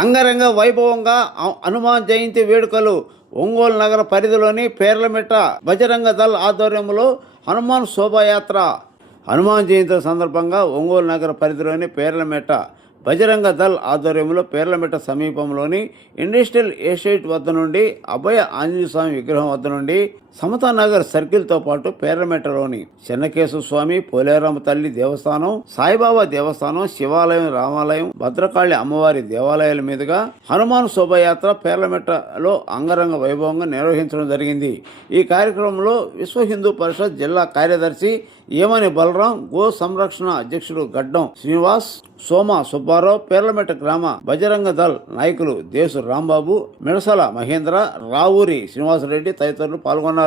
అంగరంగ వైభవంగా హనుమాన్ జయంతి వేడుకలు ఒంగోలు నగర పరిధిలోని పేర్లమెట్ట బజరంగ దళ్ ఆధ్వర్యంలో హనుమాన్ శోభాయాత్ర. హనుమాన్ జయంతి సందర్భంగా ఒంగోలు నగర పరిధిలోని పేర్లమెట్ట బజరంగ దళ్ ఆధ్వర్యంలో పేర్లమెట్ట సమీపంలోని ఇండస్ట్రియల్ ఎస్టేట్ వద్ద నుండి అభయ ఆంజనేయ స్వామి విగ్రహం వద్ద నుండి సమతానగర్ సర్కిల్తో పాటు పేర్లమెట్టలోని చెన్నకేశ్వర స్వామి, పోలేరమ్మ తల్లి దేవస్థానం, సాయిబాబా దేవస్థానం, శివాలయం, రామాలయం, భద్రకాళి అమ్మవారి దేవాలయాల మీదుగా హనుమాన్ శోభాయాత్ర పేర్లమెట్టలో అంగరంగ వైభవంగా నిర్వహించడం జరిగింది. ఈ కార్యక్రమంలో విశ్వ హిందూ పరిషత్ జిల్లా కార్యదర్శి ఏమని బలరాం, గో సంరక్షణ అధ్యక్షుడు గడ్డం శ్రీనివాస్, సోమ సుబ్బారావు, పేర్లమెట్ట గ్రామ బజరంగ దళ్ నాయకులు దేశు రాంబాబు, మిడసల మహేంద్ర, రావూరి శ్రీనివాసరెడ్డి తదితరులు పాల్గొన్నారు.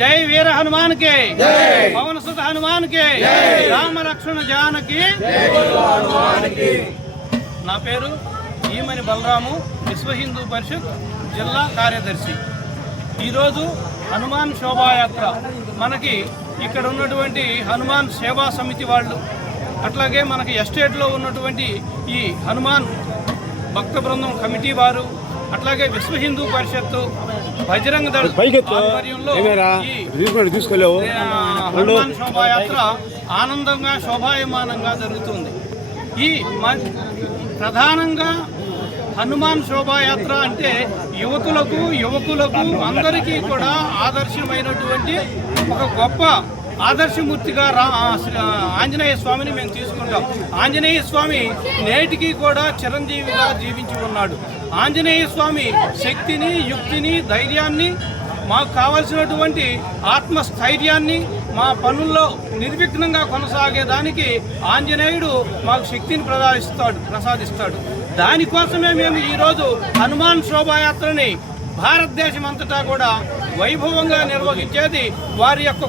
జై వీర హనుమాన్ కే, పవన సుత హనుమాన్ కే, రామ లక్ష్మణ జానకి. నా పేరు ఈమని బలరాము, విశ్వ హిందూ పరిషత్ జిల్లా కార్యదర్శి. ఈరోజు హనుమాన్ శోభాయాత్ర మనకి ఇక్కడ ఉన్నటువంటి హనుమాన్ సేవా సమితి వాళ్ళు, అట్లాగే మనకి ఎస్టేట్లో ఉన్నటువంటి ఈ హనుమాన్ భక్త బృందం కమిటీ వారు, అట్లాగే విశ్వ హిందూ పరిషత్తు, బజరంగ దళ ఆధ్వర్యంలో హనుమాన్ శోభాయాత్ర ఆనందంగా శోభాయమానంగా జరుగుతుంది. ఈ ప్రధానంగా హనుమాన్ శోభాయాత్ర అంటే యువకులకు అందరికీ కూడా ఆదర్శమైనటువంటి ఒక గొప్ప ఆదర్శమూర్తిగా ఆంజనేయ స్వామిని మేము తీసుకుంటాం. ఆంజనేయ స్వామి నేటికి కూడా చిరంజీవిగా జీవించి ఉన్నాడు. ఆంజనేయ స్వామి శక్తిని, యుక్తిని, ధైర్యాన్ని, మాకు కావలసినటువంటి ఆత్మస్థైర్యాన్ని, మా పనుల్లో నిర్విఘ్నంగా కొనసాగేదానికి ఆంజనేయుడు మాకు శక్తిని ప్రసాదిస్తాడు. దానికోసమే మేము ఈరోజు హనుమాన్ శోభాయాత్రని భారతదేశం అంతటా కూడా వైభవంగా నిర్వహించేది. వారి యొక్క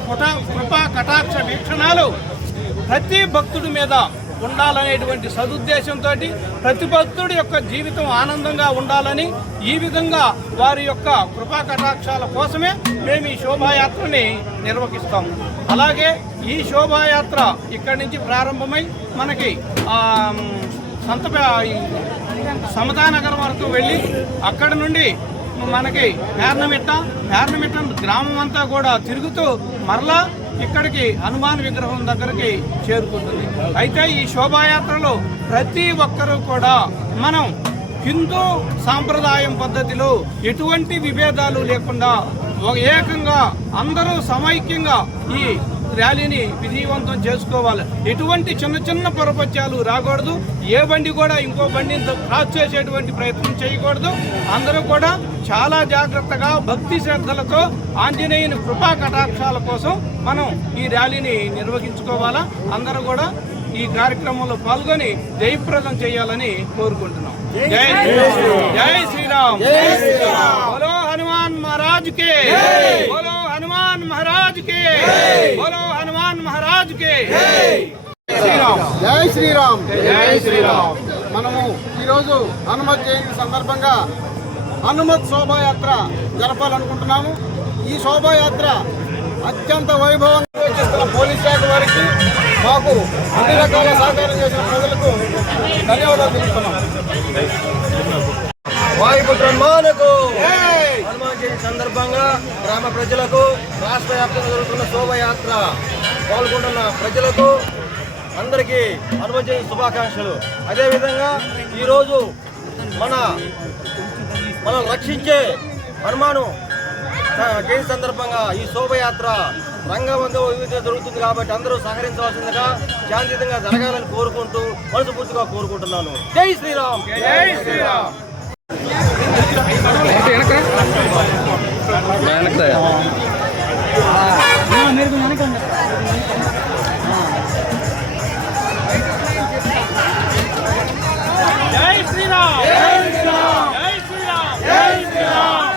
కృపా కటాక్ష వీక్షణాలు ప్రతి భక్తుడి మీద ఉండాలనేటువంటి సదుద్దేశంతో ప్రతి భక్తుడి యొక్క జీవితం ఆనందంగా ఉండాలని ఈ విధంగా వారి యొక్క కృపా కటాక్షాల కోసమే మేము ఈ శోభాయాత్రని నిర్వహిస్తాము. అలాగే ఈ శోభాయాత్ర ఇక్కడి నుంచి ప్రారంభమై మనకి సమతానగరం వరకు వెళ్ళి అక్కడి నుండి మనకి పేర్నమిట్ట గ్రామం అంతా కూడా తిరుగుతూ మరలా ఇక్కడికి హనుమాన్ విగ్రహం దగ్గరికి చేరుకుంటుంది. అయితే ఈ శోభాయాత్రలో ప్రతి ఒక్కరూ కూడా మనం హిందూ సాంప్రదాయం పద్ధతిలో ఎటువంటి విభేదాలు లేకుండా ఏకంగా అందరూ సమైక్యంగా ఈ ర్యాలీని విజయవంతం చేసుకోవాలి. ఎటువంటి చిన్న పొరపత్యాలు రాకూడదు. ఏ బండి కూడా ఇంకో బండిని క్రాస్ చేసేటువంటి ప్రయత్నం చేయకూడదు. అందరూ కూడా చాలా జాగ్రత్తగా భక్తి శ్రద్ధలతో ఆంజనేయుని కృపా కటాక్షాల కోసం మనం ఈ ర్యాలీని నిర్వహించుకోవాలా. అందరూ కూడా ఈ కార్యక్రమంలో పాల్గొని జయప్రదం చేయాలని కోరుకుంటున్నాం. జై శ్రీరామ్. బోలో హనుమాన్ మహారాజ్ కే, బోలో హనుమాన్ మహారాజ్ కే, బోలో హనుమాన్ మహారాజ్ కే. జై శ్రీరామ్. జై శ్రీరామ్. మనము ఈరోజు హనుమత్ జయంతి సందర్భంగా హనుమత్ శోభాయాత్ర జరపాలనుకుంటున్నాము. ఈ శోభాయాత్ర అత్యంత వైభవంగా చేస్తున్న పోలీస్ శాఖ వారికి, మాకు అన్ని రకాల సహకారం చేసిన ప్రజలకు ధన్యవాదాలు తెలుపుతున్నాం. వాయుపుత్రమానకు హనుమాన్ జయంతి సందర్భంగా గ్రామ ప్రజలకు, రాష్ట్ర వ్యాప్తంగా జరుగుతున్న శోభయాత్ర పాల్గొంటున్న ప్రజలకు అందరికీ హనుమాన్ జయంతి శుభాకాంక్షలు. అదేవిధంగా ఈరోజు మనం రక్షించే హనుమాను జయంతి సందర్భంగా ఈ శోభయాత్ర రంగవంతంగా జరుగుతుంది కాబట్టి అందరూ సహకరించవలసిందిగా, శాంతియుతంగా జరగాలని కోరుకుంటూ మనస్ఫూర్తిగా కోరుకుంటున్నాను. జై శ్రీరామ్. జై శ్రీరామ్. జై శ్రీరామ్. జై శ్రీరామ్. జై శ్రీరామ్. జై శ్రీరామ్.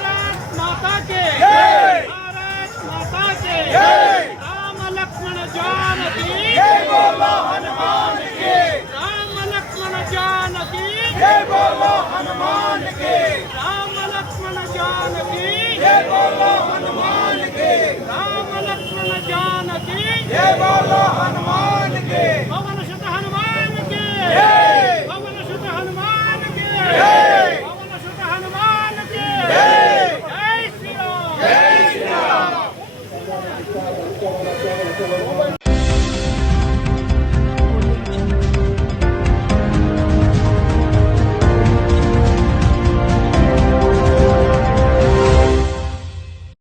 మాతా కే జై. భారత్ మాతా కే జై. రామ లక్ష్మణ జానకి జై. బోలో హనుమాన్ కే. రామ లక్ష్మణ జానకి జై. బోలో హనుమాన్ కే. రామ లక్ష్మణ జానకి జై. బోలో హనుమాన్ కే. రామ లక్ష్మణ జానకి జై. బోలో హనుమాన్